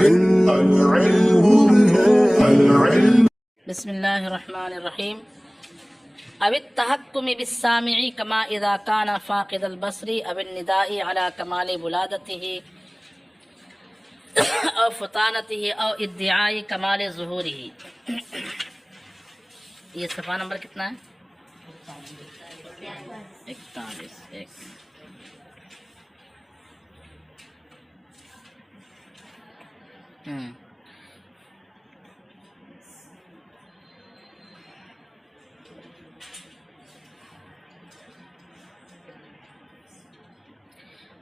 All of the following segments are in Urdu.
بسم اللہ الرحمن الرحیم. او التحکم بالسامع کما اذا کان فاقد البصر او النداء على کمال بلادته او فطانته او ادعاء کمال ظہوره. یہ صفحہ نمبر کتنا ہے؟ 41.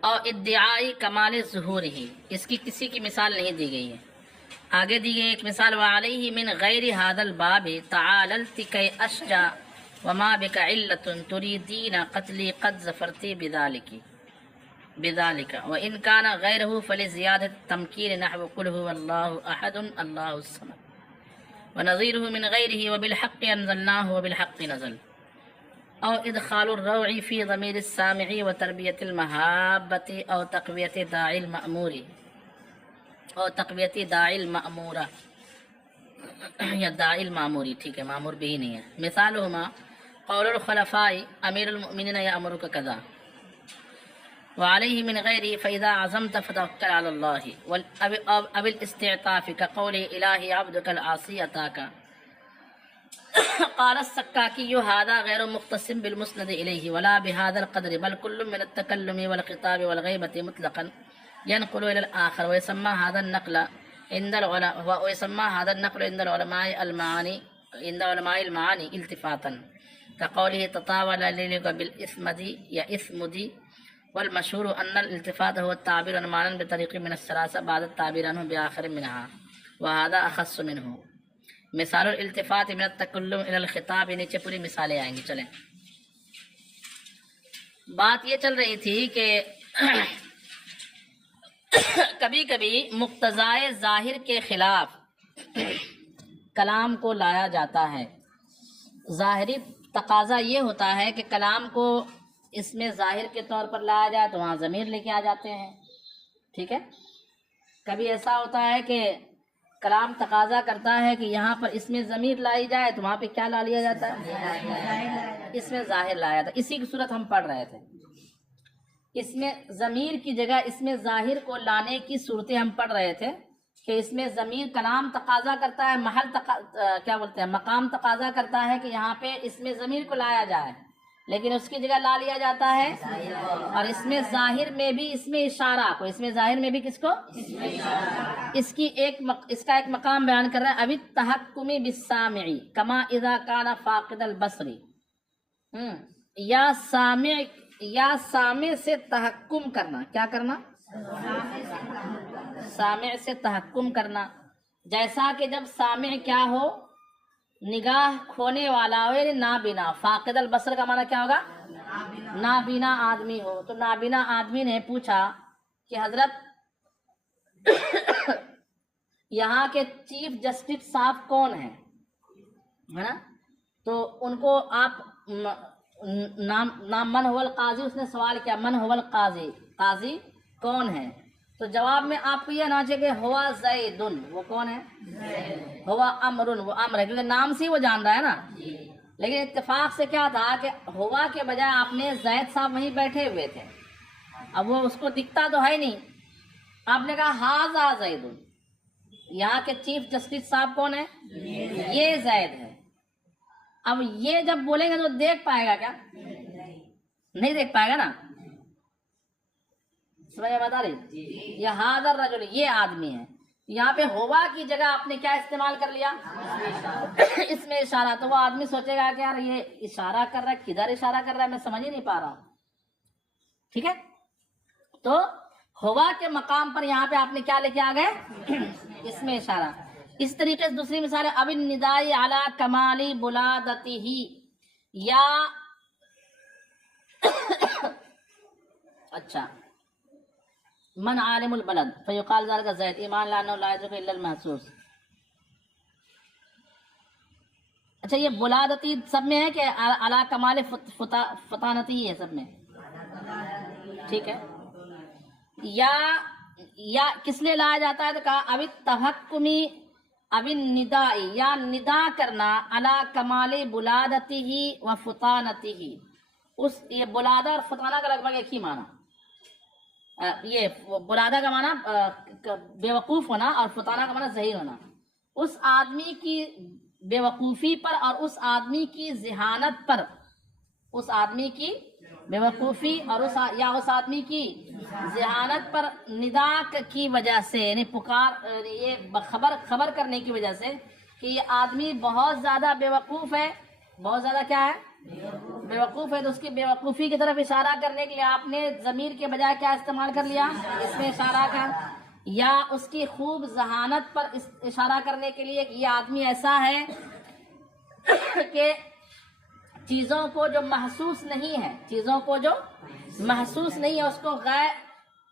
اور ادعائی کمال ظہور ہی، اس کی کسی کی مثال نہیں دی گئی ہے. آگے دی گئی ایک مثال، وعلیہ من غیر هذا الباب تعاللت کی اشجع وما بک علت تریدین قتلی قد ظفرتی بذالک وان کان غیرہ فلزیادۃ تمکین نحو قل هو اللہ احد اللہ الصمد ونظیرہ من غیرہ وبالحق انزلناہ وبالحق نزل. او ادخال الروع فی ضمیر السامع و تربیت المحابت او تقویت داعی المأمور او تقویت داعی المأمورہ یا داعی الماموری. ٹھیک ہے، معمور بھی نہیں ہے. مثالہما قول الخلفاء امیر المؤمنین یأمرک کذا وعلیہ من غیرہ فاذا عزمت فتوکل علی اللہ او الاستعطاف کقول الہی عبدک العاصی اتاک. قال السکاکی هذا غیر مختص بالمسند الیہ ولا بهذا القدر بل كل من التکلم والخطاب والغیبة مطلقا ينقل الى الاخر ويسمى هذا النقل عند علماء المعانی التفاتا كقوله تطاول ليلك بالاسمد یا اسمدی. والمشهور ان الالتفات هو التعبير عن معنى بطريق من الثلاثه بعد التعبير عنه باخر منها وهذا اخص منه. مثال الالتفات من التکلم الى الخطاب، نیچے پوری مثالیں آئیں گی. چلیں، بات یہ چل رہی تھی کہ کبھی کبھی مقتضائے ظاہر کے خلاف کلام کو لایا جاتا ہے. ظاہری تقاضا یہ ہوتا ہے کہ کلام کو اس میں ظاہر کے طور پر لایا جائے تو وہاں ضمیر لے کے آ جاتے ہیں. ٹھیک ہے. کبھی ایسا ہوتا ہے کہ کلام تقاضا کرتا ہے کہ یہاں پر اس میں ضمیر لائی جائے تو وہاں پہ کیا لا لیا جاتا ہے؟ اس میں ظاہر لایا تھا. اسی کی صورت ہم پڑھ رہے تھے. اس میں ضمیر کی جگہ اس میں ظاہر کو لانے کی صورتیں ہم پڑھ رہے تھے کہ اس میں ضمیر کلام تقاضا کرتا ہے، مقام تقاضا کرتا ہے کہ یہاں پہ اس میں ضمیر کو لایا جائے، لیکن اس کی جگہ لا لیا جاتا ہے. اور اس میں ظاہر میں بھی اس میں اشارہ کو، اس میں ظاہر میں بھی کس کو؟ اس کا ایک مقام بیان کر رہا ہے. اب التحکم بالسامع کما اذا کان فاقد البصر، یا سامع سے تحکم کرنا. کیا کرنا؟ سامع سے تحکم کرنا. جیسا کہ جب سامع کیا ہو؟ نگاہ کھونے والا ہو، یعنی نابینا. فاقد البصر کا معنی کیا ہوگا؟ نابینا آدمی ہو. تو نابینا آدمی نے پوچھا کہ حضرت یہاں کے چیف جسٹس صاحب کون ہیں؟ ہے نا؟ تو ان کو آپ نام من هو القاضی، اس نے سوال کیا من هو القاضی، قاضی کون ہے؟ تو جواب میں آپ کو یہ نہ چاہیے کہ ہوا زیدن، وہ کون ہے؟ ہوا امرن، وہ امر ہے، کیونکہ نام سے ہی وہ جان رہا ہے نا. لیکن اتفاق سے کیا تھا کہ ہوا کے بجائے آپ نے زید صاحب وہیں بیٹھے ہوئے تھے. اب وہ اس کو دکھتا تو ہے نہیں، آپ نے کہا ہاذا زیدن. یہاں کے چیف جسٹس صاحب کون ہے؟ یہ زید ہے. اب یہ جب بولیں گے تو دیکھ پائے گا کیا؟ نہیں دیکھ پائے گا نا. سمجھ میں بتا رہی؟ یہ ہاذا الرجل، یہ آدمی ہے. یہاں پہ ہوا کی جگہ آپ نے کیا استعمال کر لیا؟ اس میں اشارہ. تو وہ آدمی سوچے گا کہ یار یہ اشارہ کر رہا ہے، کدھر اشارہ کر رہا ہے، میں سمجھ ہی نہیں پا رہا ہوں. ٹھیک ہے. تو ہوا کے مقام پر یہاں پہ آپ نے کیا لے کے آ گئے؟ اس میں اشارہ. اس طریقے سے دوسری مثال ہے اب الندائی علی کمالی بلادتہ، یا اچھا من عالم البلد فیقال ذلك زید ایمان لا انه لا يدرك الا المحسوس. اچھا یہ بلادتی سب میں ہے کہ علی کمال فطانتی ہے سب میں؟ ٹھیک ہے. یا یا کس لیے لایا جاتا ہے؟ تو کہا اب تحکمی اب ندائی یا ندا کرنا علی کمال بلادتی ہی و فطانتی ہی. اس یہ بلادہ اور فطانہ کا لگ بھگ ایک ہی معنی. یہ بلادہ کا معنی بے وقوف ہونا اور فطانہ کا معنی ذہین ہونا. اس آدمی کی بے وقوفی پر اور اس آدمی کی ذہانت پر، اس آدمی کی بے وقوفی اور اس آدمی کی ذہانت پر ندا کی وجہ سے، یعنی پکار، یہ خبر کرنے کی وجہ سے کہ یہ آدمی بہت زیادہ بے وقوف ہے. بہت زیادہ کیا ہے؟ بے وقوف ہے. تو اس کی بے وقوفی کی طرف اشارہ کرنے کے لیے آپ نے ضمیر کے بجائے کیا استعمال کر لیا؟ اس میں اشارہ کر. یا اس کی خوب ذہانت پر اشارہ کرنے کے لیے کہ یہ آدمی ایسا ہے کہ چیزوں کو جو محسوس نہیں ہے، چیزوں کو جو محسوس نہیں ہے اس کو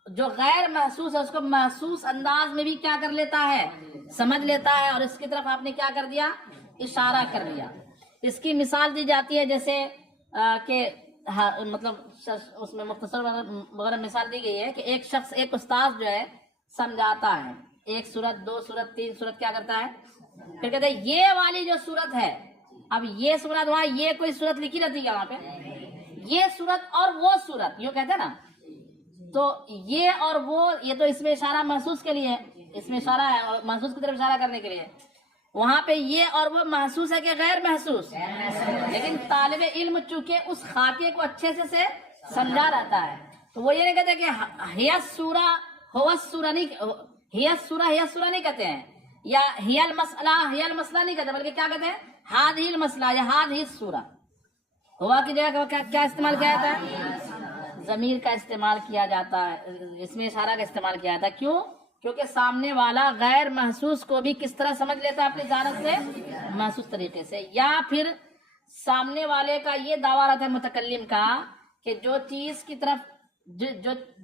جو غیر محسوس ہے اس کو محسوس انداز میں بھی کیا کر لیتا ہے؟ سمجھ لیتا ہے. اور اس کی طرف آپ نے کیا کر دیا؟ اشارہ کر لیا. اس کی مثال دی جاتی ہے جیسے کہ مطلب اس میں مختصر وغیرہ مثال دی گئی ہے کہ ایک شخص، ایک استاذ جو ہے سمجھاتا ہے، ایک صورت، دو صورت، تین صورت کیا کرتا ہے، پھر کہتے ہیں یہ والی جو صورت ہے، اب یہ صورت وہاں یہ کوئی صورت لکھی رہتی ہے وہاں پہ، یہ صورت اور وہ صورت یوں کہتے ہیں نا. تو یہ اور وہ، یہ تو اس میں اشارہ محسوس کے لیے ہے، اس میں اشارہ ہے اور محسوس کی طرف اشارہ کرنے کے لیے. وہاں پہ یہ اور وہ محسوس ہے کہ غیر محسوس. لیکن طالب علم چونکہ اس خاکے کو اچھے سے سمجھا رہتا ہے تو وہ یہ نہیں کہتے کہ ہیس سورہ ہو سورہ نہیں، ہیس سورہ نہیں کہتے ہیں، یا ہی المسئلہ نہیں کہتے، بلکہ کیا کہتے ہیں؟ ہادھی المسئلہ یا ہادھی السورہ. ہوا کی جگہ کیا استعمال کیا جاتا ہے؟ ضمیر کا استعمال کیا جاتا ہے، اس میں اشارہ کا استعمال کیا جاتا ہے. کیوں؟ کیونکہ سامنے والا غیر محسوس کو بھی کس طرح سمجھ لیتا ہے؟ اپنی ذہانت سے محسوس طریقے سے. یا پھر سامنے والے کا یہ دعویٰ رہتا ہے متکلم کا کہ جو چیز کی طرف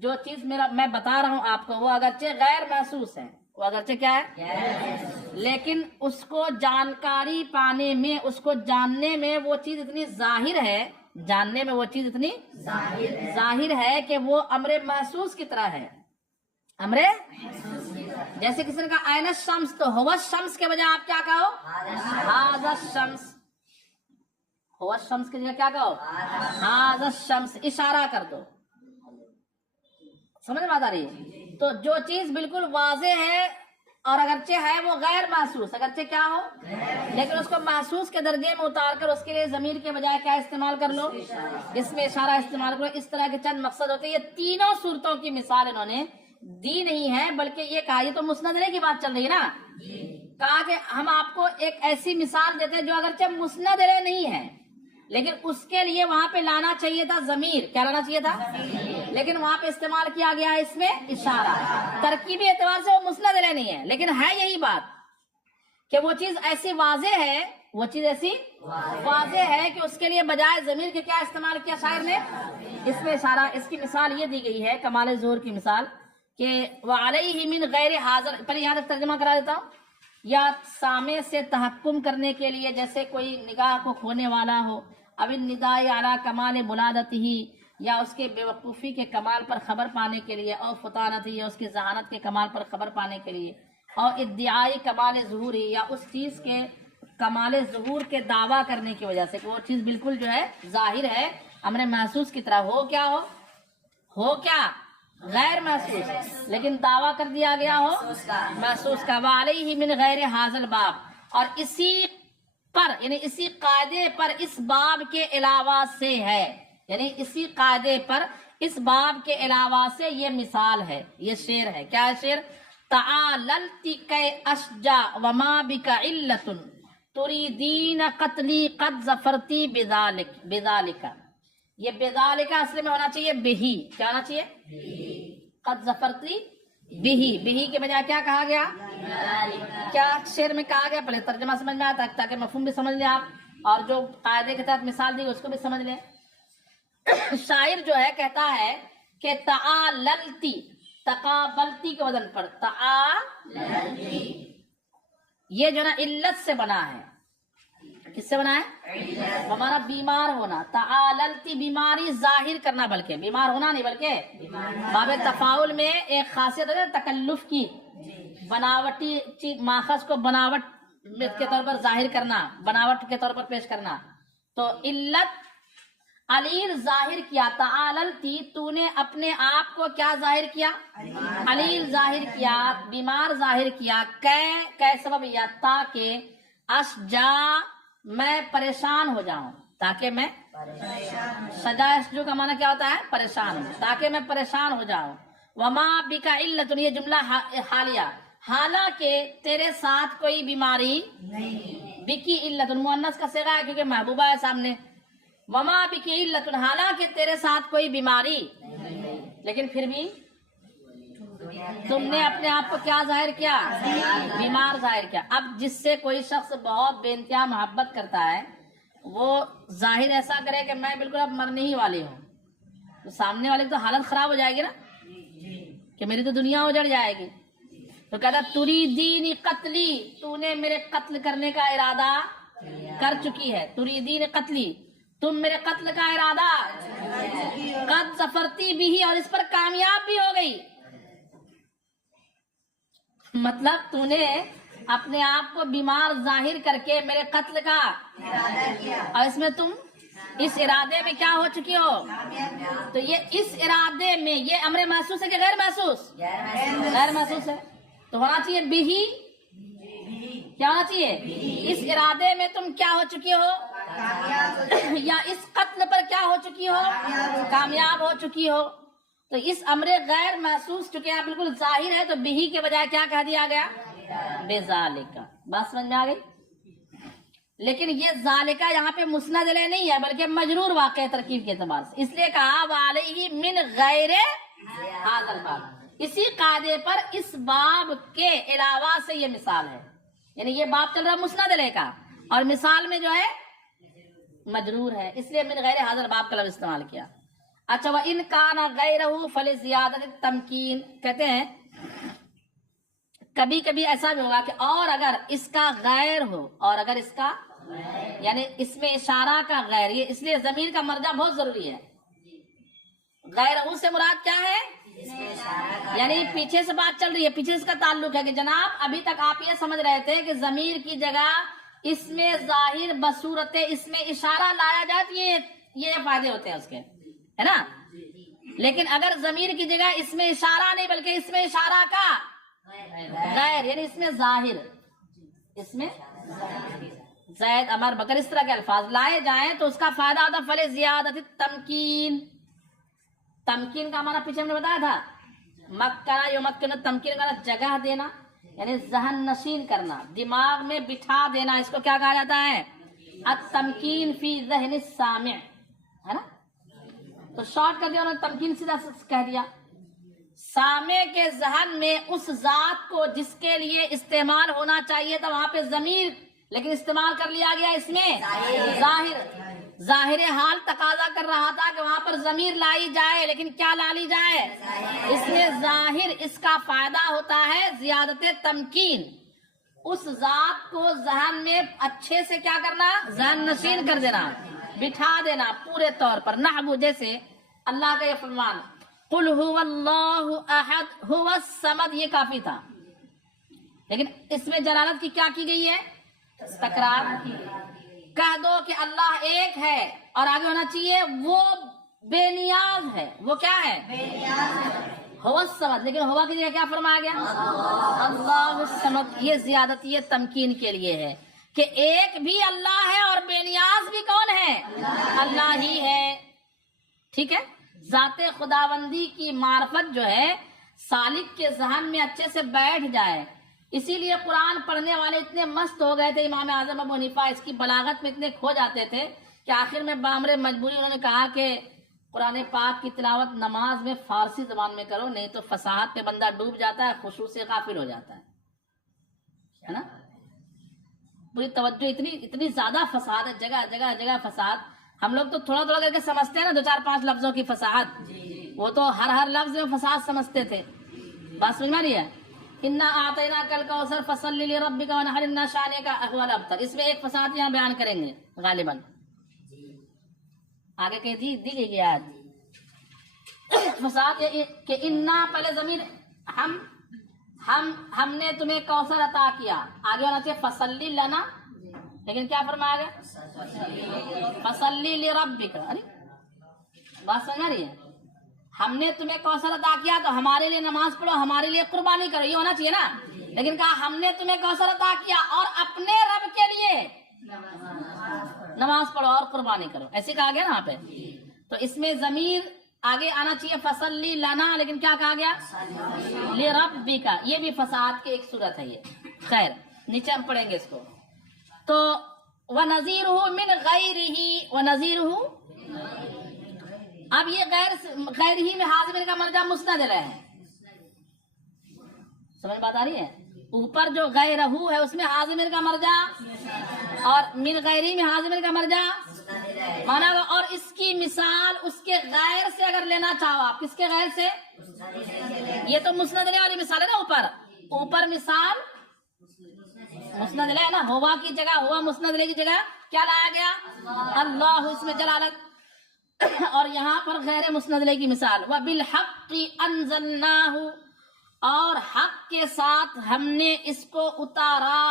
جو چیز میں بتا رہا ہوں آپ کو وہ اگرچہ غیر محسوس ہے، وہ اگرچہ کیا ہے، لیکن اس کو جانکاری پانے میں، اس کو جاننے میں وہ چیز اتنی ظاہر ہے، جاننے میں وہ چیز اتنی ظاہر ہے کہ وہ امر محسوس کی طرح ہے. امر جیسے کسی نے کہا عین الشمس، تو ہوا الشمس کے بجائے آپ کیا کہو؟ ھذا الشمس. ہوا الشمس کی جگہ کیا کہو؟ ھذا الشمس. اشارہ کر دو. سمجھ میں آ رہی ہے؟ تو جو چیز بالکل واضح ہے اور اگرچہ ہے وہ غیر محسوس، اگرچہ کیا ہو لیکن اس کو محسوس کے درجے میں اتار کر اس کے لیے ضمیر کے بجائے کیا استعمال کر لو؟ اس میں اشارہ استعمال کرو. اس طرح کے چند مقصد ہوتے ہیں. یہ تینوں صورتوں کی مثال انہوں نے دی نہیں ہے، بلکہ یہ کہا، یہ تو مسند کی بات چل رہی ہے نا، کہا کہ ہم آپ کو ایک ایسی مثال دیتے ہیں جو اگرچہ مسند نہیں ہے لیکن اس کے لیے وہاں پہ لانا چاہیے تھا ضمیر. کیا لانا چاہیے تھا؟ لیکن وہاں پہ استعمال کیا گیا ہے اس میں اشارہ. ترکیبی اعتبار سے وہ مسند نہیں ہے، لیکن ہے یہی بات کہ وہ چیز ایسی واضح ہے، وہ چیز ایسی واضح ہے کہ اس کے لیے بجائے ضمیر کے کیا استعمال کیا شاعر نے؟ اس میں اشارہ. اس کی مثال یہ دی گئی ہے کمال ظہور کی مثال کہ وعلیہ من غیر حاضر. پہلے یہاں تک ترجمہ کرا دیتا ہوں. یا سامع سے تحکم کرنے کے لیے، جیسے کوئی نگاہ کو کھونے والا ہو، اب النداء علی کمال بلادتہ، یا اس کے بے وقوفی کے کمال پر خبر پانے کے لیے، اور فطانت، یا اس کی ذہانت کے کمال پر خبر پانے کے لیے، اور ادعائی کمال ظہوری، یا اس چیز کے کمال ظہور کے دعویٰ کرنے کی وجہ سے کہ وہ چیز بالکل جو ہے ظاہر ہے، امر محسوس کی طرح ہو کیا غیر محسوس، لیکن دعویٰ کر دیا گیا ہو محسوس کا. وعلیہ من غیر حاضل باب، اور اسی پر یعنی اسی قاعدے پر اس باب کے علاوہ سے ہے، یعنی اسی قاعدے پر اس باب کے علاوہ سے یہ مثال ہے، یہ شعر ہے. کیا شعر؟ تعاللت کی اشجع وما بک علت تریدین قتلی قد ظفرتی بذالک. یہ بذالک اصل میں ہونا چاہیے بہی. کیا ہونا چاہیے؟ قد ظفرتی بہی کے بجائے کیا کہا گیا؟ کیا شعر میں کہا گیا؟ پہلے ترجمہ سمجھ میں آتا تاکہ مفہوم بھی سمجھ لیں آپ، اور جو قاعدے کے تحت مثال دی اس کو بھی سمجھ لیں. شاعر جو ہے کہتا ہے کہ تعاللتی، تقابلتی کے وزن پر تعاللتی، یہ جو نا علت سے بنا ہے. کس سے بنا ہے؟ ہمارا بیمار ہونا. تعاللتی بیماری ظاہر کرنا، بلکہ بیمار ہونا نہیں بلکہ باب تفاعل میں ایک خاصیت ہے تکلف کی، بناوٹی ماخذ کو بناوٹ کے طور پر ظاہر کرنا، بناوٹ کے طور پر پیش کرنا. تو علت علیل ظاہر کیا، تعاللتی تو نے اپنے آپ کو کیا ظاہر کیا؟ علیل ظاہر کیا، بیمار ظاہر کیا. کہ سبب یا تاکہ اشجا میں پریشان ہو جاؤں، تاکہ میں سجا جو کا معنی کیا ہوتا ہے؟ پریشان، تاکہ میں پریشان ہو جاؤں. وما بکا علت، یہ جملہ حالیہ، حالانکہ تیرے ساتھ کوئی بیماری نہیں. بکی علت مؤنث کا صیغہ ہے کیونکہ محبوبہ ہے سامنے. وما بکی علت، حالانکہ تیرے ساتھ کوئی بیماری نہیں، لیکن پھر بھی تم نے اپنے آپ کو کیا ظاہر کیا؟ بیمار ظاہر کیا. اب جس سے کوئی شخص بہت بے انتہا محبت کرتا ہے وہ ظاہر ایسا کرے کہ میں بالکل اب مرنے ہی والی ہوں، تو سامنے والے کی تو حالت خراب ہو جائے گی نا، کہ میری تو دنیا اجڑ جائے گی. تو کہتا تریدین قتلی، تو نے میرے قتل کرنے کا ارادہ کر چکی ہے. تریدین قتلی، تم میرے قتل کا ارادہ، قد ظفرتی بھی، اور اس پر کامیاب بھی ہو گئی. مطلب تو نے اپنے آپ کو بیمار ظاہر کر کے میرے قتل کا ارادہ کیا، اور اس میں تم اس ارادے میں کیا ہو چکی ہو؟ تو یہ اس ارادے میں یہ امر محسوس ہے کہ غیر محسوس؟ غیر محسوس ہے. تو ہونا چاہیے بھی، کیا ہونا چاہیے؟ اس ارادے میں تم کیا ہو چکی ہو؟ یا اس قتل پر کیا ہو چکی ہو؟ کامیاب ہو چکی ہو. تو اس امر غیر محسوس چونکہ یہاں بالکل ظاہر ہے تو بھی کے بجائے کیا کہہ دیا گیا؟ بے ذالکہ. بات سمجھ میں آ گئی؟ لیکن یہ ذالکہ یہاں پہ مسند علیہ نہیں ہے بلکہ مجرور واقع ترکیب کے اعتبار سے، اس لیے کہا وعلیہ من غیر ھذا الباب. اسی قاعدے پر اس باب کے علاوہ سے یہ مثال ہے، یعنی یہ باب چل رہا مسند علیہ کا اور مثال میں جو ہے مجرور ہے، اس لیے من غیر ھذا الباب کا لفظ استعمال کیا. اچھا وَإِنْ كَانَ غَيْرَهُ فَلِزِيَادَةِ التَّمْكِينِ، کہتے ہیں کبھی کبھی ایسا بھی ہوگا کہ اور اگر اس کا غیر ہو، اور اگر اس کا یعنی اس میں اشارہ کا غیر، یہ اس لیے ضمیر کا مرجع بہت ضروری ہے. غیرہ سے مراد کیا ہے؟ یعنی پیچھے سے بات چل رہی ہے، پیچھے اس کا تعلق ہے کہ جناب ابھی تک آپ یہ سمجھ رہے تھے کہ ضمیر کی جگہ اس میں ظاہر بصورت اس میں اشارہ لایا جائے تو یہ فائدے ہوتے ہیں اس کے، ہے نا. لیکن اگر ضمیر کی جگہ اس میں اشارہ نہیں بلکہ اس میں اشارہ کا غیر، یعنی اس میں ظاہر، اس میں زید امر بکر اس طرح کے الفاظ لائے جائیں تو اس کا فائدہ ہوتا فل زیادت تمکین. تمکین کا معنی پیچھے ہم نے بتایا تھا، مکنا یمکن، تمکین کا جگہ دینا یعنی ذہن نشین کرنا، دماغ میں بٹھا دینا، اس کو کیا کہا جاتا ہے؟ التمکین فی ذہن السامع، ہے نا. تو شارٹ کر دیا انہوں نے، تمکین سیدھا کہہ دیا. سامع کے ذہن میں اس ذات کو جس کے لیے استعمال ہونا چاہیے تھا وہاں پہ ضمیر، لیکن استعمال کر لیا گیا اس میں ظاہر حال تقاضا کر رہا تھا کہ وہاں پر ضمیر لائی جائے، لیکن کیا لا لی جائے؟ اس میں ظاہر. اس کا فائدہ ہوتا ہے زیادت تمکین، اس ذات کو ذہن میں اچھے سے کیا کرنا؟ ذہن نشین کر دینا، بٹھا دینا پورے طور پر. نحو جیسے اللہ کا یہ فرمان قل هو اللہ احد هو الصمد، یہ کافی تھا، لیکن اس میں جلالت کی کیا کی گئی ہے؟ تکرار. کہہ دو کہ اللہ ایک ہے، اور آگے ہونا چاہیے وہ بے نیاز ہے. وہ کیا ہے؟ بے نیاز ہے. هو الصمد، لیکن ہوا کی جگہ کیا فرمایا گیا؟ اللہ الصمد. یہ زیادتی تمکین کے لیے ہے کہ ایک بھی اللہ ہے اور بے نیاز بھی کون ہے؟ اللہ ہی ہے. ٹھیک ہے. ذات خداوندی کی معرفت جو ہے سالک کے ذہن میں اچھے سے بیٹھ جائے. اسی لیے قرآن پڑھنے والے اتنے مست ہو گئے تھے، امام اعظم ابو حنیفہ اس کی بلاغت میں اتنے کھو جاتے تھے کہ آخر میں بامر مجبوری انہوں نے کہا کہ قرآن پاک کی تلاوت نماز میں فارسی زبان میں کرو، نہیں تو فصاحت پہ بندہ ڈوب جاتا ہے، خشوع سے غافل ہو جاتا ہے نا. پوری توجہ اتنی زیادہ فصاحت ہے، جگہ جگہ جگہ فصاحت. ہم لوگ تو تھوڑا تھوڑا کر کے سمجھتے ہیں نا، 2-4-5 لفظوں کی فصاحت، وہ تو ہر لفظ میں فصاحت سمجھتے تھے. بات سمجھ میں آ رہی ہے؟ انا اعطیناک الکوثر فصلی لربک وانحر ان شانئک هو الابتر. اس میں ایک فساد یہاں بیان کریں گے غالباً. آگے کہ دی گئی آیت فساد یہ کہ انا پہلے ضمیر ہم نے تمہیں کوثر عطا کیا. آگے ہونا چاہیے فصلی لنا، لیکن کیا فرمایا گیا فصلی لربک. ارے بات سمجھ رہی ہے؟ ہم نے تمہیں کوثر عطا کیا تو ہمارے لیے نماز پڑھو، ہمارے لیے قربانی کرو، یہ ہونا چاہیے نا. لیکن کہا ہم نے تمہیں کوثر عطا کیا اور اپنے رب کے لیے نماز پڑھو اور قربانی کرو، ایسے کہا گیا نا وہاں پہ. تو اس میں ضمیر آگے آنا چاہیے فصلی لنا، لیکن کیا کہا گیا لربک. یہ بھی فساد کی ایک صورت ہے. یہ خیر نیچے ہم پڑھیں گے اس کو. تو وَنَظِيرُهُ مِنْ غَيْرِهِ وَنَظِيرُهُ، اب یہ غیر ہی میں حاضر کا مرجع مسند ہے. سمجھ بات آ رہی ہے؟ اوپر جو غیرہ ہے اس میں حاضر کا مرجع، اور من غیری میں حاضر کا مرجع مانا. اور اس کی مثال اس کے غیر سے اگر لینا چاہو آپ، کس کے غیر سے؟ یہ تو مسند لے والی مثال ہے نا. اوپر مثال مسند لے نا، ہوا کی جگہ ہوا، مسند لے کی جگہ کیا لایا گیا اللہ، اس میں جلالت. اور یہاں پر غیر مسند لے کی مثال وَبِالْحَقِّ أَنزَلْنَاهُ، اور حق کے ساتھ ہم نے اس کو اتارا.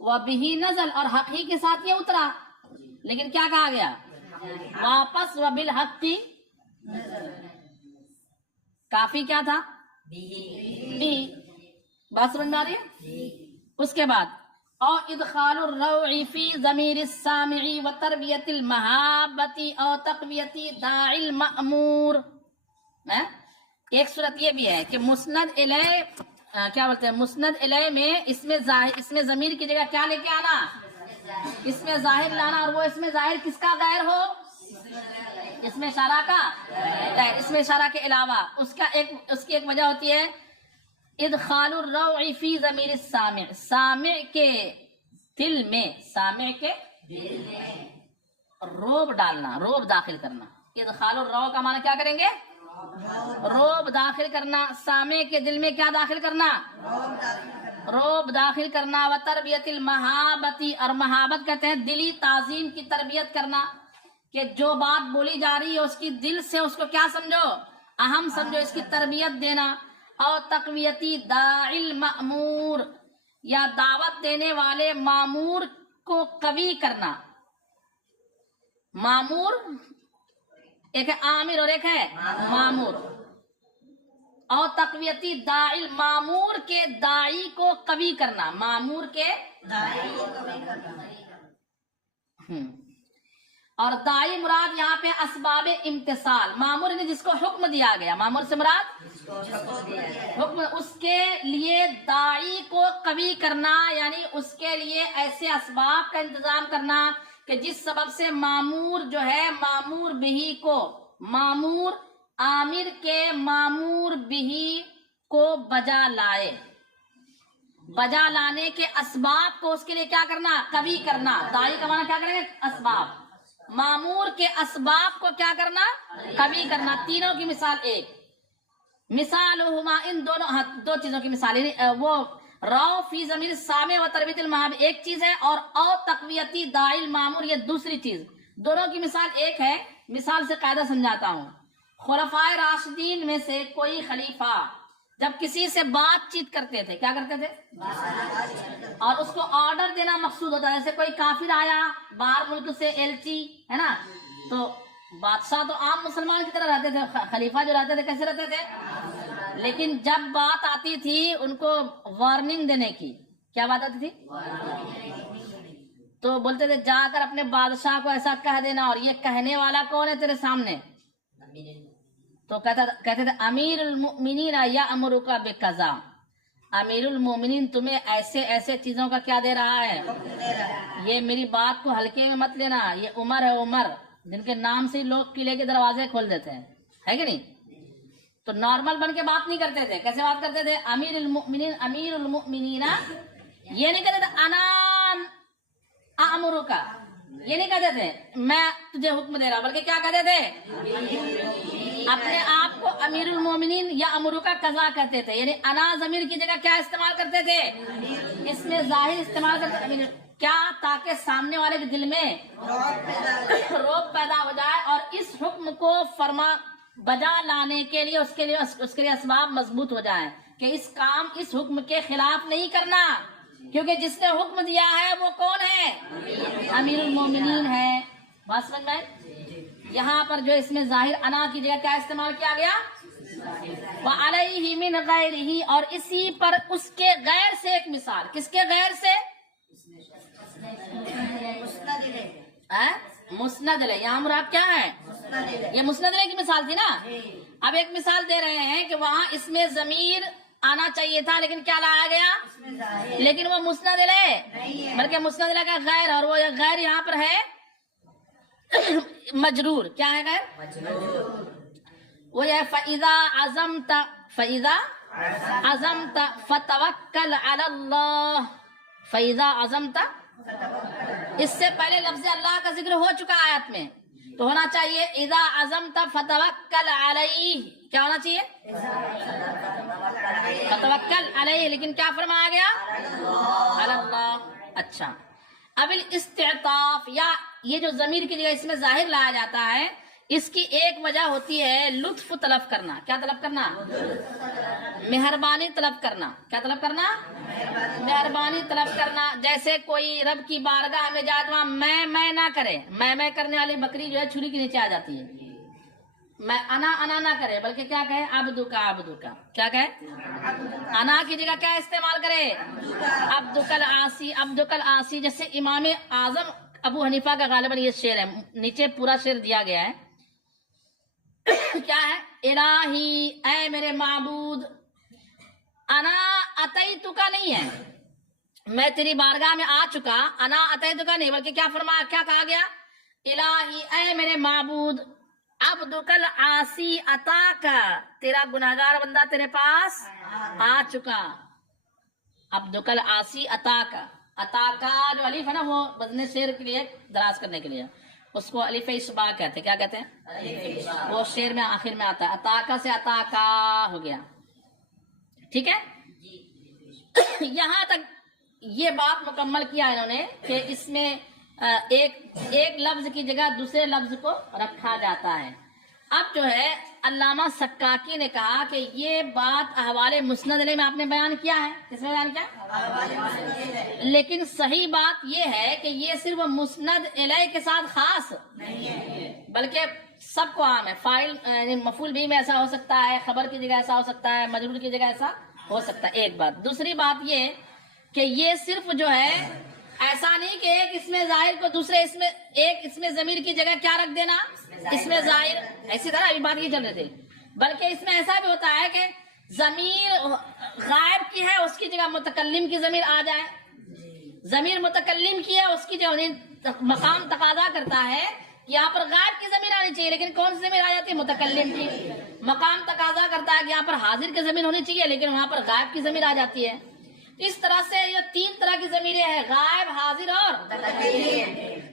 وَبِهِ نزل، اور حق ہی کے ساتھ یہ اترا. لیکن کیا کہا گیا واپس وَبِالْحَقِّ، کافی کیا تھا بھی. بات سمجھ میں آ رہی ہے؟ اس کے بعد او ادخال الروع فی ضمیر السامع و تربیت المحابت او تقویت داعی المأمور. ایک صورت یہ بھی ہے کہ مسند الیہ کیا بولتے ہیں، مسند الیہ میں اس میں ضمیر کی جگہ کیا لے کے آنا، اس میں ظاہر لانا. اور وہ اس میں ظاہر کس کا غیر ہو، اس میں اشارہ کا غیر، اس میں اشارہ کے علاوہ. اس کی ایک وجہ ہوتی ہے ادخال الروع فی ضمیر السامع، سامع کے دل میں، سامع کے روب ڈالنا، روب داخل کرنا. ادخال الروع کا معنی کیا کریں گے، روب داخل کرنا. سامع کے دل میں کیا داخل کرنا، روب داخل کرنا. و تربیت المحابتی، اور محابت کہتے ہیں دلی تعظیم کی تربیت کرنا، کہ جو بات بولی جا رہی ہے اس کی دل سے اس کو کیا سمجھو، اہم سمجھو، اس کی تربیت دینا. اور تقویتی داعی المأمور، یا دعوت دینے والے مامور کو قوی کرنا. مامور ایک ہے عامر اور ایک ہے مامور. اور تقویتی داعی، مامور کے داعی کو قوی کرنا، مامور کے داعی کو قوی کرنا. اور داعی مراد یہاں پہ اسباب امتثال، مامور نے جس کو حکم دیا گیا، مامور سے مراد حکم، اس کے لیے داعی کو قوی کرنا، یعنی اس کے لیے ایسے اسباب کا انتظام کرنا کہ جس سبب سے مامور جو ہے مامور بہی کو، مامور عامر کے مامور بہی کو بجا لائے. بجا لانے کے اسباب کو اس کے لیے کیا کرنا، قوی کرنا. داعی کا معنی کیا کریں گے، اسباب. مامور کے اسباب کو کیا کرنا، قوی کرنا. تینوں کی مثال ایک، مثالہما، ان دو چیزوں کی مثال، وہ رو فی ضمیر سامع و تربیت المحاب ایک چیز ہے، اور او تقویتی داعی المامور یہ دوسری چیز. دونوں کی مثال ایک ہے. مثال سے قاعدہ سمجھاتا ہوں. خلفائے راشدین میں سے کوئی خلیفہ جب کسی سے بات چیت کرتے تھے، کیا کرتے تھے، اور اس کو آرڈر دینا مقصود ہوتا ہے. جیسے کوئی کافر آیا باہر ملک سے، ایلچی ہے نا، تو بادشاہ تو عام مسلمان کی طرح رہتے تھے، خلیفہ جو رہتے تھے کیسے رہتے تھے. لیکن جب بات آتی تھی ان کو وارننگ دینے کی، کیا بات آتی تھی، تو بولتے تھے جا کر اپنے بادشاہ کو ایسا کہہ دینا. اور یہ کہنے والا کون ہے تیرے سامنے، تو کہتے تھے امیر المؤمنین یأمرک بکذا، امیر المومنین تمہیں ایسے ایسے چیزوں کا کیا دے رہا ہے، یہ میری بات کو ہلکے میں مت لینا. یہ عمر ہے، عمر جن کے نام سے لوگ قلعے کے دروازے کھول دیتے ہیں، ہے کہ نہیں. تو نارمل بن کے بات نہیں کرتے تھے. کیسے بات کرتے تھے، امیر المؤمنین، امیر المؤمنین. یہ نہیں کہتے تھے انا امرکا، یہ نہیں کہتے تھے میں تجھے حکم دے رہا، بلکہ کیا کہتے تھے اپنے آپ کو امیر المومنین یا امرو کا قضا کہتے تھے، یعنی انا ضمیر کی جگہ کیا استعمال کرتے تھے؟ اس میں ظاہر استعمال کرتے تھے، کیا؟ تاکہ سامنے والے کے دل میں روب پیدا ہو جائے اور اس حکم کو فرما بجا لانے کے لیے اس کے لیے اسباب مضبوط ہو جائیں کہ اس حکم کے خلاف نہیں کرنا، کیونکہ جس نے حکم دیا ہے وہ کون ہے؟ امیر المومنین ہے۔ بات سمجھ میں؟ یہاں پر جو اس میں ظاہر انا کی جگہ کیا استعمال کیا گیا؟ وَعَلَيْهِ مِنْ غَيْرِهِ، اور اسی پر اس کے غیر سے ایک مثال، کس کے غیر سے؟ مسند علیہ۔ یہاں مراد کیا ہے؟ یہ مسند علیہ کی مثال تھی نا۔ اب ایک مثال دے رہے ہیں کہ وہاں اس میں ضمیر آنا چاہیے تھا لیکن کیا لایا گیا؟ لیکن وہ مسند علیہ بلکہ مسند علیہ کا غیر، اور وہ غیر یہاں پر ہے مجرور۔ کیا ہے غیر؟ وہ یہ فَإِذَا عَزَمْتَ فَتَوَكَّلْ عَلَى اللَّهِ۔ فَإِذَا عَزَمْتَ، اس سے پہلے لفظ اللہ کا ذکر ہو چکا آیت میں، تو ہونا چاہیے اذا عزمت فتوکل علیہ۔ کیا ہونا چاہیے؟ فتوکل علیہ، لیکن کیا فرمایا گیا؟ علی اللہ۔ اچھا، اب الاستعطاف یا یہ جو ضمیر کی جگہ اس میں ظاہر لایا جاتا ہے، اس کی ایک وجہ ہوتی ہے لطف طلب کرنا۔ کیا طلب کرنا؟ مہربانی طلب کرنا۔ کیا طلب کرنا؟ مہربانی طلب کرنا۔ جیسے کوئی رب کی بارگاہ میں جائے تو میں نہ کرے، میں کرنے والی بکری جو ہے چھری کے نیچے آ جاتی ہے۔ میں انا نہ کرے بلکہ کیا کہے؟ عبدو کا۔ کیا کہے؟ انا کی جگہ کیا استعمال کرے؟ عبدک العاصی۔ جیسے امام اعظم ابو حنیفہ کا غالباً یہ شعر ہے، نیچے پورا شعر دیا گیا ہے۔ کیا ہے؟ الہی، اے میرے معبود، انا اتیتک نہیں ہے، میں تیری بارگاہ میں آ چکا، انا اتیتک نہیں، بلکہ کیا فرمایا؟ کیا کہا گیا؟ الہی، اے میرے معبود، عبدک العاصی اتاک، تیرا گناہگار بندہ تیرے پاس آ چکا۔ عبدک العاصی اتاک، اتاکا جو الف ہے نا وہ وزن شعر کے لیے دراز کرنے کے لیے اس کو الف اشباع کہتے ہیں۔ کیا کہتے ہیں؟ وہ شعر میں آخر میں آتا ہے، اتاکا سے اتاکا ہو گیا۔ ٹھیک ہے، یہاں تک یہ بات مکمل کیا انہوں نے کہ اس میں ایک لفظ کی جگہ دوسرے لفظ کو رکھا جاتا ہے۔ اب جو ہے علامہ سکاکی نے کہا کہ یہ بات احوال مسند علیہ میں آپ نے بیان کیا ہے۔ کس میں بیان کیا؟ لیکن صحیح بات یہ ہے کہ یہ صرف مسند علیہ کے ساتھ خاص نہیں ہے بلکہ سب کو عام ہے۔ فاعل یعنی مفعول بھی میں ایسا ہو سکتا ہے، خبر کی جگہ ایسا ہو سکتا ہے، مجرور کی جگہ ایسا ہو سکتا ہے۔ ایک بات۔ دوسری بات یہ کہ یہ صرف جو ہے ایسا نہیں کہ ایک اس میں ظاہر کو دوسرے اس میں ایک اس میں ضمیر کی جگہ کیا رکھ دینا؟ اس میں ظاہر، ایسی طرح ابھی بات یہ چل رہی تھی، بلکہ اس میں ایسا بھی ہوتا ہے کہ ضمیر غائب کی ہے اس کی جگہ متکلم کی ضمیر آ جائے۔ ضمیر متکلم کی ہے اس کی جو مقام تقاضا کرتا ہے یہاں پر غائب کی ضمیر آنی چاہیے، لیکن کون سی ضمیر آ جاتی ہے؟ متکلم کی۔ مقام تقاضا کرتا ہے کہ یہاں پر حاضر کی ضمیر ہونی چاہیے لیکن وہاں پر غائب کی ضمیر آ جاتی ہے۔ اس طرح سے یہ تین طرح کی ضمیریں ہیں، غائب، حاضر اور متکلم،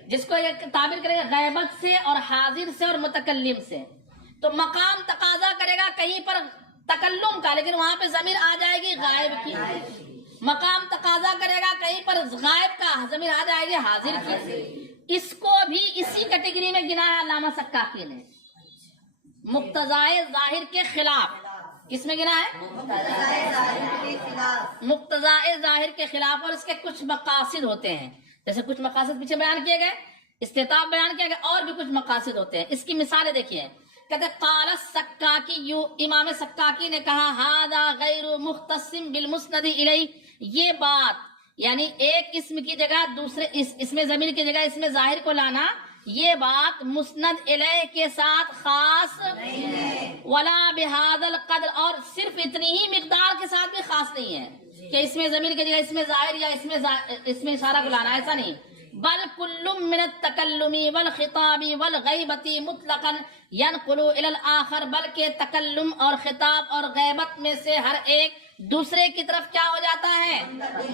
جس کو یہ تعبیر کرے گا غیبت سے اور حاضر سے اور متکلم سے۔ تو مقام تقاضا کرے گا کہیں پر تکلم کا لیکن وہاں پہ ضمیر آ جائے گی غائب کی۔ مقام تقاضا کرے گا کہیں پر غائب کا ضمیر آ جائے گی حاضر کی۔ اس کو بھی اسی کیٹیگری میں گنا ہے علامہ سکاکی نے، مقتضائے ظاہر کے خلاف۔ کس میں گنا ہے؟ مقتضائے ظاہر کے خلاف، اور اس کے کچھ مقاصد ہوتے ہیں، جیسے کچھ مقاصد پیچھے بیان کیے گئے، استطاعت بیان کیا گیا، اور بھی کچھ مقاصد ہوتے ہیں۔ اس کی مثالیں دیکھیے، کہتے قال السکاکی، امام سکاکی نے کہا ھذا غیر مختص بالمسند الیہ، یہ بات یعنی ایک اسم کی جگہ دوسرے اس میں ضمیر کی جگہ اس میں ظاہر کو لانا، یہ بات مسند الیہ کے ساتھ خاص نہیں ہے، ولا بہذا القدر، اور صرف اتنی ہی مقدار کے ساتھ بھی خاص نہیں ہے کہ اس میں ضمیر کی جگہ اس میں ظاہر یا اس میں اشارہ کو لانا، ایسا نہیں۔ بل کل من التکلم والخطاب والغیبت مطلقا ينقل الى الاخر، بلکہ تکلم اور خطاب اور غیبت میں سے ہر ایک دوسرے کی طرف کیا ہو جاتا ہے؟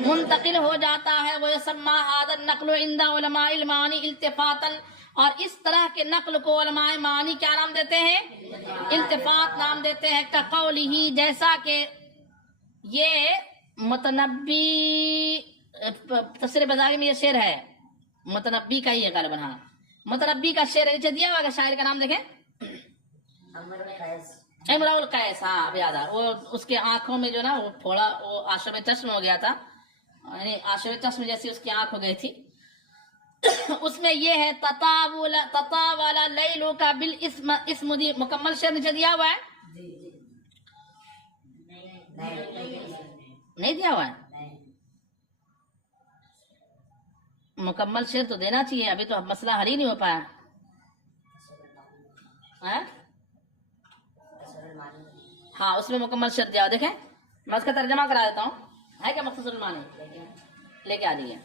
منتقل ہو جاتا ہے. وَيُسَمَّى هَذَا النَّقْلُ عِنْدَ عُلَمَاءِ الْمَعَانِي التفاتا، اور اس طرح کے نقل کو علماء معانی کیا نام دیتے ہیں؟ التفات نام دیتے ہیں. کَقَوْلِهِ، جیسا کہ یہ متنبی تفسیر بزاغی میں یہ شعر ہے، متنبی کا ہی ہے غالباً. ہاں متنبی کا شعر نیچے دیا ہوا، شاعر کا نام دیکھیں، امرؤ القیس. ہاں اب یاد آ، وہ اس کے آنکھوں میں جو نا وہ تھوڑا وہ آشب چشم ہو گیا تھا، یعنی آشب چشم جیسی اس کی آنکھ ہو گئی تھی. اس میں یہ ہے تطاول لیلو کا بالاسم، اسم دی مکمل شعر نیچے دیا ہوا ہے، نہیں دیا ہوا ہے. مکمل شعر تو دینا چاہیے، ابھی تو مسئلہ حل ہی نہیں ہو پایا. ہاں اس میں مکمل شعر دیا ہوا، دیکھیں میں اس کا ترجمہ کرا دیتا ہوں. ہے کیا مختصر المعنی؟ لے کے آ جائیے.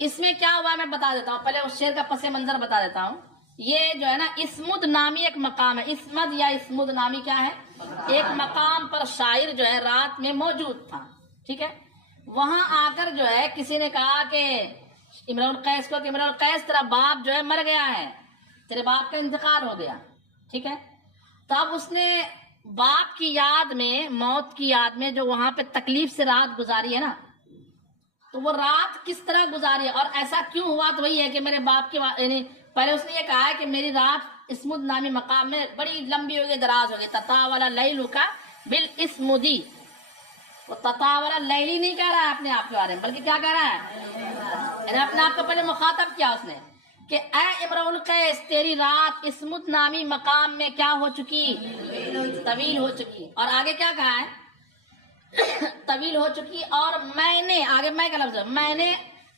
اس میں کیا ہوا ہے میں بتا دیتا ہوں، پہلے اس شعر کا پس منظر بتا دیتا ہوں. یہ جو ہے نا اسمد نامی ایک مقام ہے. اسمد یا اسمد نامی کیا ہے؟ ایک مقام پر شاعر جو ہے رات میں موجود تھا، ٹھیک ہے. وہاں آ کر جو ہے کسی نے کہا کہ امرؤ القیس کو کہ امرؤ القیس تیرا باپ جو ہے مر گیا ہے، تیرے باپ کا انتقال ہو گیا، ٹھیک ہے. تب اس نے باپ کی یاد میں، موت کی یاد میں جو وہاں پہ تکلیف سے رات گزاری ہے نا، تو وہ رات کس طرح گزاری اور ایسا کیوں ہوا، تو وہی ہے کہ میرے باپ کے یعنی پہلے اس نے یہ کہا ہے کہ میری رات اسمد نامی مقام میں بڑی لمبی ہو گئی، دراز ہو گئی. تطاول لیل کا بالاسمدی، وہ تطاول لیلی نہیں کہہ رہا ہے اپنے آپ کے بارے میں، بلکہ کیا کہہ رہا ہے؟ یعنی اپنے آپ کو پہلے مخاطب کیا اس نے کہ اے امرؤ القیس تیری رات اسمد نامی مقام میں کیا ہو چکی؟ طویل ہو چکی. اور آگے کیا کہا ہے؟ طویل ہو چکی. اور میں نے، آگے میں کا لفظ ہے، میں نے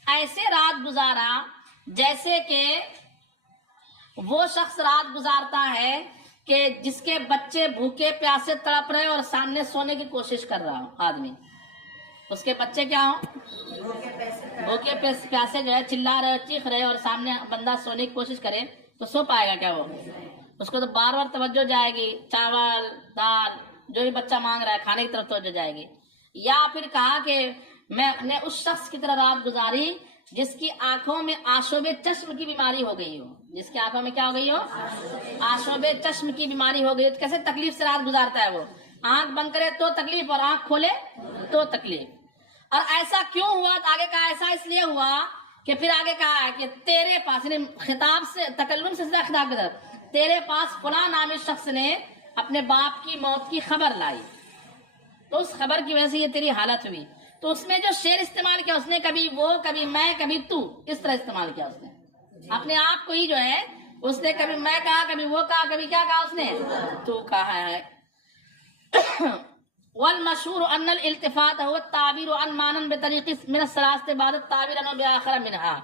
ایسے رات گزارا جیسے کہ وہ شخص رات گزارتا ہے کہ جس کے بچے بھوکے پیاسے تڑپ رہے اور سامنے سونے کی کوشش کر رہا ہو آدمی، اس کے بچے کیا ہوں؟ بھوکے پیاسے جو ہے چلا رہے چیخ رہے اور سامنے بندہ سونے کی کوشش کرے تو سو پائے گا کیا؟ وہ اس کو تو بار بار توجہ جائے گی، چاول دال جو بھی بچہ مانگ رہا ہے کھانے کی طرف توجہ جائے گی. یا پھر کہا کہ میں نے اس شخص کی طرح رات گزاری جس کی آنکھوں میں آشوب چشم کی بیماری ہو گئی ہو. جس کی آنکھوں میں کیا ہو گئی ہو؟ آشوب چشم کی بیماری ہو گئی ہو. کیسے تکلیف سے رات گزارتا ہے وہ؟ آنکھ بند کرے تو تکلیف اور آنکھ کھولے تو تکلیف. اور ایسا کیوں ہوا؟ آگے کہا ایسا اس لیے ہوا کہ پھر آگے کہا ہے کہ تیرے پاس، یعنی خطاب سے تکلم سے سیدھا خطاب کی طرف، تیرے پاس فلاں نامی شخص نے اپنے باپ کی موت کی خبر لائی، تو اس خبر کی وجہ سے یہ تیری حالت ہوئی. تو اس میں جو شعر استعمال کیا اس نے، کبھی وہ کبھی میں کبھی تو، اس طرح استعمال کیا اس نے اپنے آپ کو ہی جو ہے. اس نے کبھی میں کہا، کبھی وہ کہا، کبھی کیا کہا اس نے؟ تو کہا ہے. والمشهور ان الالتفات هو التعبير عن معنى بطريق من الثلاثه بعد التعبير عنه باخر منها.